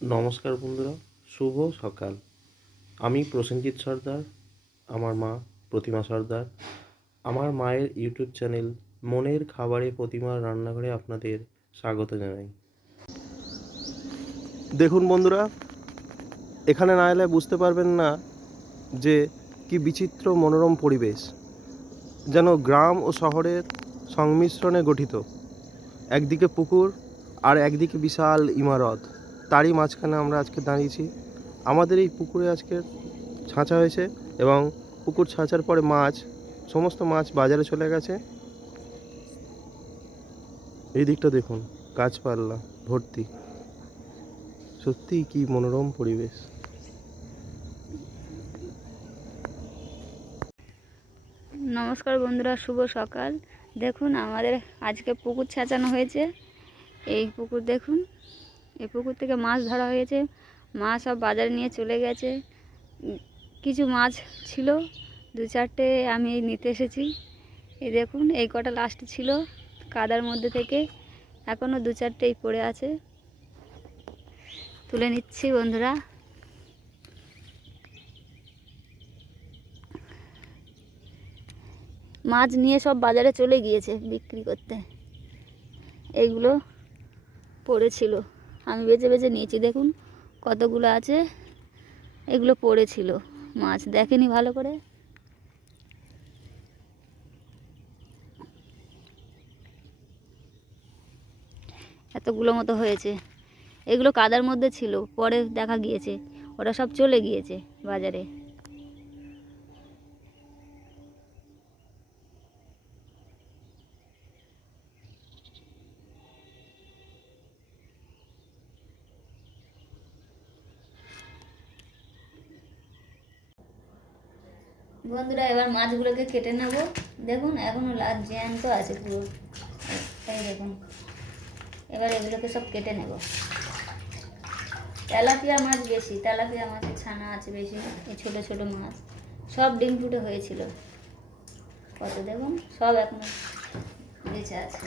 নমস্কার বন্ধুরা, শুভ সকাল। আমি প্রসেনজিৎ সর্দার, আমার মা প্রতিমা সর্দার। আমার মায়ের ইউটিউব চ্যানেল মনের খাবারে প্রতিমার রান্নাঘরে আপনাদের স্বাগত জানাই। দেখুন বন্ধুরা, এখানে না এলে বুঝতে পারবেন না যে কি বিচিত্র মনোরম পরিবেশ, যেন গ্রাম ও শহরের সংমিশ্রণে গঠিত। একদিকে পুকুর আর একদিকে বিশাল ইমারত। তারই মাঝখানে আমরা আজকে দাঁড়িয়েছি। আমাদের এই পুকুরে আজকে ছাঁচা হয়েছে এবং পুকুর ছাঁচার পরে মাছ, সমস্ত মাছ বাজারে চলে গেছে। এই দিকটা দেখুন, গাছপালা, ভর্তি। সত্যিই কি মনোরম পরিবেশ। নমস্কার বন্ধুরা, শুভ সকাল। দেখুন, আমাদের আজকে পুকুর ছাঁচানো হয়েছে। এই পুকুর দেখুন এই পুকুর থেকে মাছ ধরা হয়েছে। মাছ সব বাজারে নিয়ে চলে গেছে। কিছু মাছ ছিল, দু চারটে আমি নিতে এসেছি। এই দেখুন, এই কটা লাস্ট ছিল কাদার মধ্যে থেকে। এখনও দু চারটেই পড়ে আছে। তুলে নিচ্ছি বন্ধুরা। মাছ নিয়ে সব বাজারে চলে গিয়েছে বিক্রি করতে। এইগুলো পড়েছিল। আমি বেছে বেছে নিয়েছি। দেখুন কতগুলো আছে। এগুলো পড়েছিল। মাছ দেখেনি ভালো করে। এতগুলো মতো হয়েছে। এগুলো কাদার মধ্যে ছিল, পরে দেখা গিয়েছে। ওরা সব চলে গিয়েছে বাজারে। বন্ধুরা, এবার মাছগুলোকে কেটে নেব। দেখুন এখনও লাল জ্যান্ত আছে পুরো। এই দেখুন, এবার এগুলোকে সব কেটে নেব। তেলাপিয়া মাছ বেশি, তেলাপিয়া মাছের ছানা আছে বেশি, এই ছোটো ছোটো মাছ। সব ডিম ফুটে হয়েছিল। কত দেখুন, সব এখন বেঁচে আছে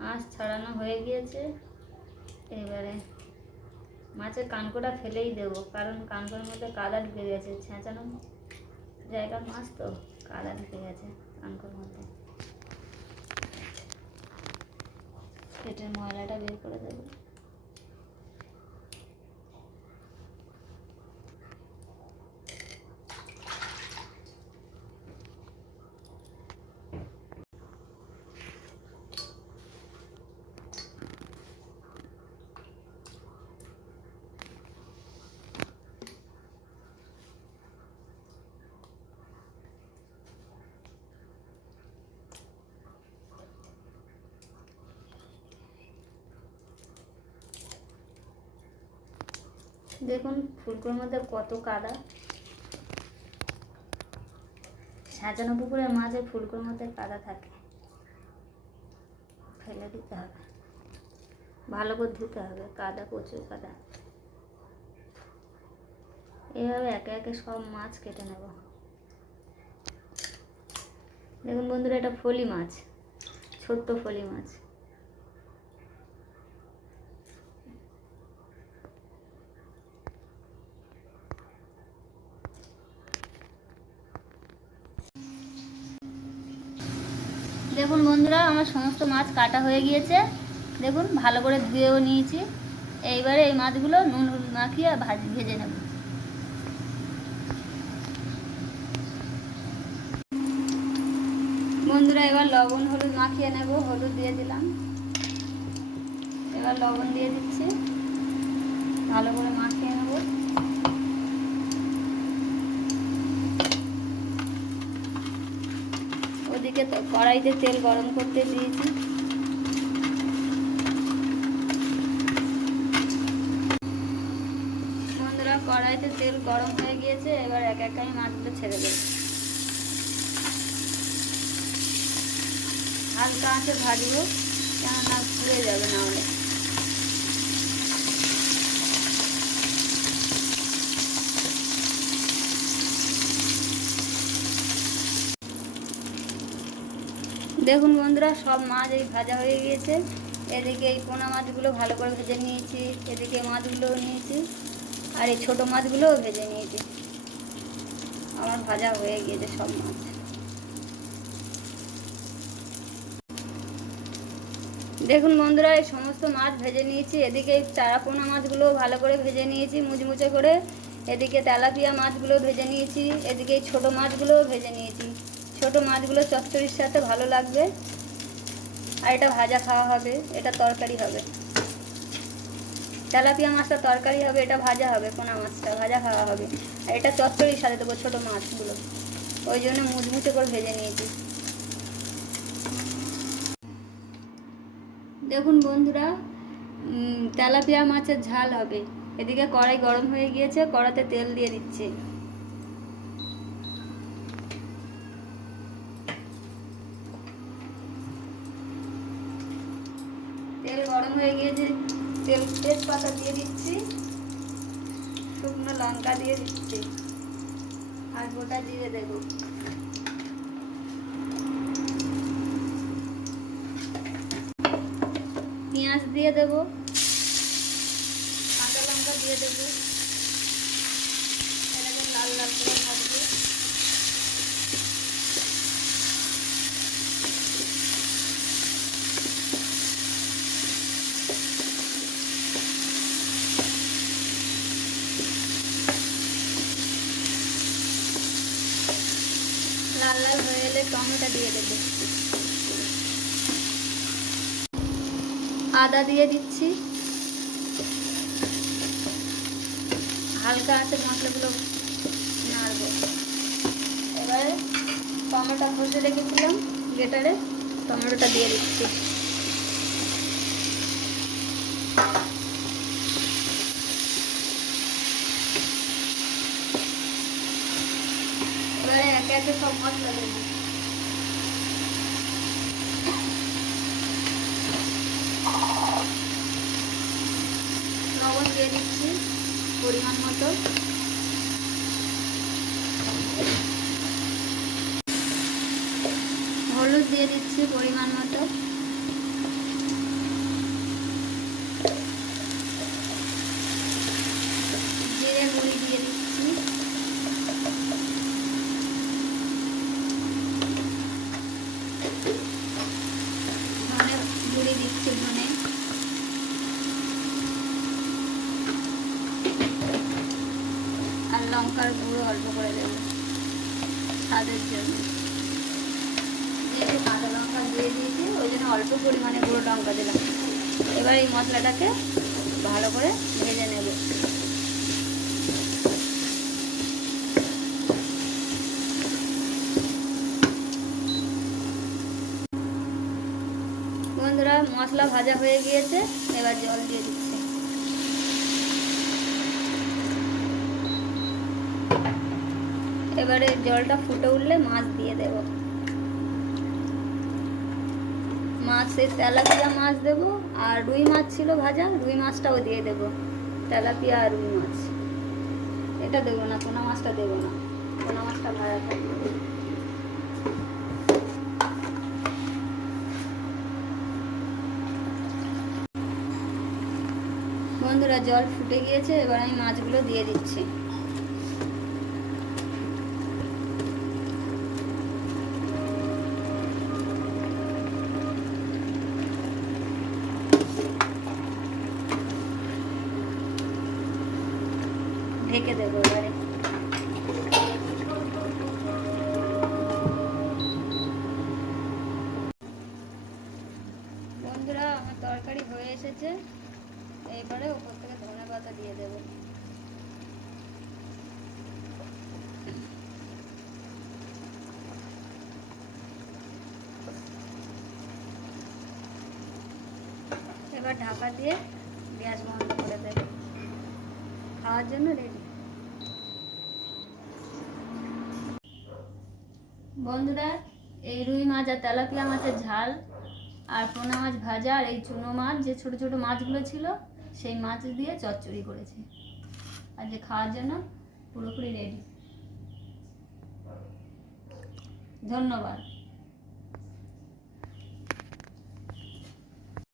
মাছ ছাড়ানো হয়ে গিয়েছে। এবারে মাছের কানকোটা ফেলেই দেবো, কারণ কানকোর মধ্যে কালার ঢুকে গেছে। ছেঁচানো জায়গার মাছ তো, কালার ঢুকে গেছে কানকোর মধ্যে। পেটের ময়লাটা বের করে দেবো। দেখুন ফুলকোর মধ্যে কত কাদা। সাজানো পুকুরে মাঝে ফুলকোর মধ্যে কাদা থাকে। ফেলে দিতে হবে। ভালো করে ধুতে হবে, কাদা, প্রচুর কাদা। এইভাবে একে একে সব মাছ কেটে নেব। দেখুন বন্ধুরা, এটা ফলি মাছ, ছোট্ট ফলি মাছ। দেখুন বন্ধুরা, আমার সমস্ত মাছ কাটা হয়ে গিয়েছে। দেখুন, ভালো করে ধুয়েও নিয়েছি। এইবারে এই মাছগুলো নুন হলুদ মাখিয়ে ভাজি, ভেজে নেব। বন্ধুরা, এবার লবণ হলুদ মাখিয়ে নেব। হলুদ দিয়ে দিলাম। এবার লবণ দিয়ে দিচ্ছি। ভালো করে মাখিয়ে নেব। ওদিকে তো কড়াইতে তেল গরম করতে দিয়েছি। বন্ধুরা, কড়াইতে তেল গরম হয়ে গিয়েছে, এবার এক এক আমি মাছগুলো ছেড়ে দেবো। হালকা আঁচে ভাজবো কেননা পুড়ে যাবে না হলে। দেখুন বন্ধুরা, সব মাছ এই ভাজা হয়ে গিয়েছে। এদিকে এই পোনা মাছগুলো ভালো করে ভেজে নিয়েছি, এদিকে মাছগুলোও নিয়েছি, আর এই ছোটো মাছগুলোও ভেজে নিয়েছি। আমার ভাজা হয়ে গিয়েছে সব মাছ। দেখুন বন্ধুরা, এই সমস্ত মাছ ভেজে নিয়েছি, এদিকে এই চারা পোনা মাছগুলো ভালো করে ভেজে নিয়েছি, মুচমুচে করে। এদিকে তেলাপিয়া মাছগুলো ভেজে নিয়েছি, এদিকে ছোটো মাছগুলোও ভেজে নিয়েছি। ছোটো মাছগুলো চচ্চড়ির সাথে ভালো লাগবে। আর এটা ভাজা খাওয়া হবে, এটা তরকারি হবে। তেলাপিয়া মাছটা তরকারি হবে, এটা ভাজা হবে, পোনা মাছটা ভাজা খাওয়া হবে। আর এটা চচ্চড়ির সাথে দেবো ছোটো মাছগুলো। ওই জন্য মুচমুচে করে ভেজে নিয়েছি। দেখুন বন্ধুরা তেলাপিয়া মাছের ঝাল হবে। এদিকে কড়াই গরম হয়ে গিয়েছে, কড়াতে তেল দিয়ে দিচ্ছি তেল গরম হয়ে গিয়েছে তেল, তেজপাতা দিয়ে দিচ্ছি, শুকনো লঙ্কা দিয়ে দিচ্ছি, আর গোটা দিয়ে দেবো। পেঁয়াজ দিয়ে দেবো, কাঁচা লঙ্কা দিয়ে দেবো এটাকে লাল লাল করে ভাজবো লাল লাল হয়ে এলে টমেটো দিয়ে দেবো। আদা দিয়ে দিচ্ছি। হালকা আছে মশলাগুলো, নাড়বো। এবারে টমেটো কষে রেখেছিলাম গেটারে টমেটোটা দিয়ে দিচ্ছি। এবারে একে একে সব মশলা দেবো লবণ দিয়ে দিচ্ছি পরিমাণ মতো। হলুদ দিয়ে দিচ্ছি পরিমাণ মতো। জিরে গুঁড়ি দিয়ে দিচ্ছি। ধনে গুঁড়ি দিচ্ছি ধনে আর লঙ্কার গুঁড়ো অল্প করে দেবো স্বাদের জন্য। যেহেতু কাঁচা লঙ্কা দিয়ে দিয়েছি, ওই জন্য অল্প পরিমাণে গুঁড়ো লঙ্কা দিলাম। এবার এই মশলাটাকে ভালো করে ভেজে নেব। বন্ধুরা, মশলা ভাজা হয়ে গিয়েছে, এবার জল দিয়ে দিচ্ছি। এবারে জলটা ফুটে উঠলে মাছ দিয়ে দেব। মাছের তেলাপিয়া মাছ দেব, আর রুই মাছ ছিল ভাজা, রুই মাছটাও দিয়ে দেব। তেলাপিয়া আর রুই মাছ। এটা দেবো না, পোনা মাছটা দেবো না। পোনা মাছটা ভাজা থাকবে। বন্ধুরা, জল ফুটে গিয়েছে, এবার আমি মাছগুলো দিয়ে দিচ্ছি। ঢেকে দেবো এবারে। বন্ধুরা, আমার তরকারি হয়ে এসেছে। এবারে ওপর থেকে ধনে পাতা দিয়ে দেবো। এবার ঢাকা দিয়ে গ্যাস বন্ধ করে দেবে। খাওয়ার জন্য রেডি বন্ধুরা, এই রুই মাছ আর তেলাপিয়া মাছের ঝাল আর পোনা মাছ ভাজা আর এই চুনো মাছ, যে ছোট ছোট মাছগুলো ছিল, সেই মাছ দিয়ে চচ্চড়ি করেছি। আর যে খাওয়ার জন্য পুরোপুরি রেডি ধন্যবাদ।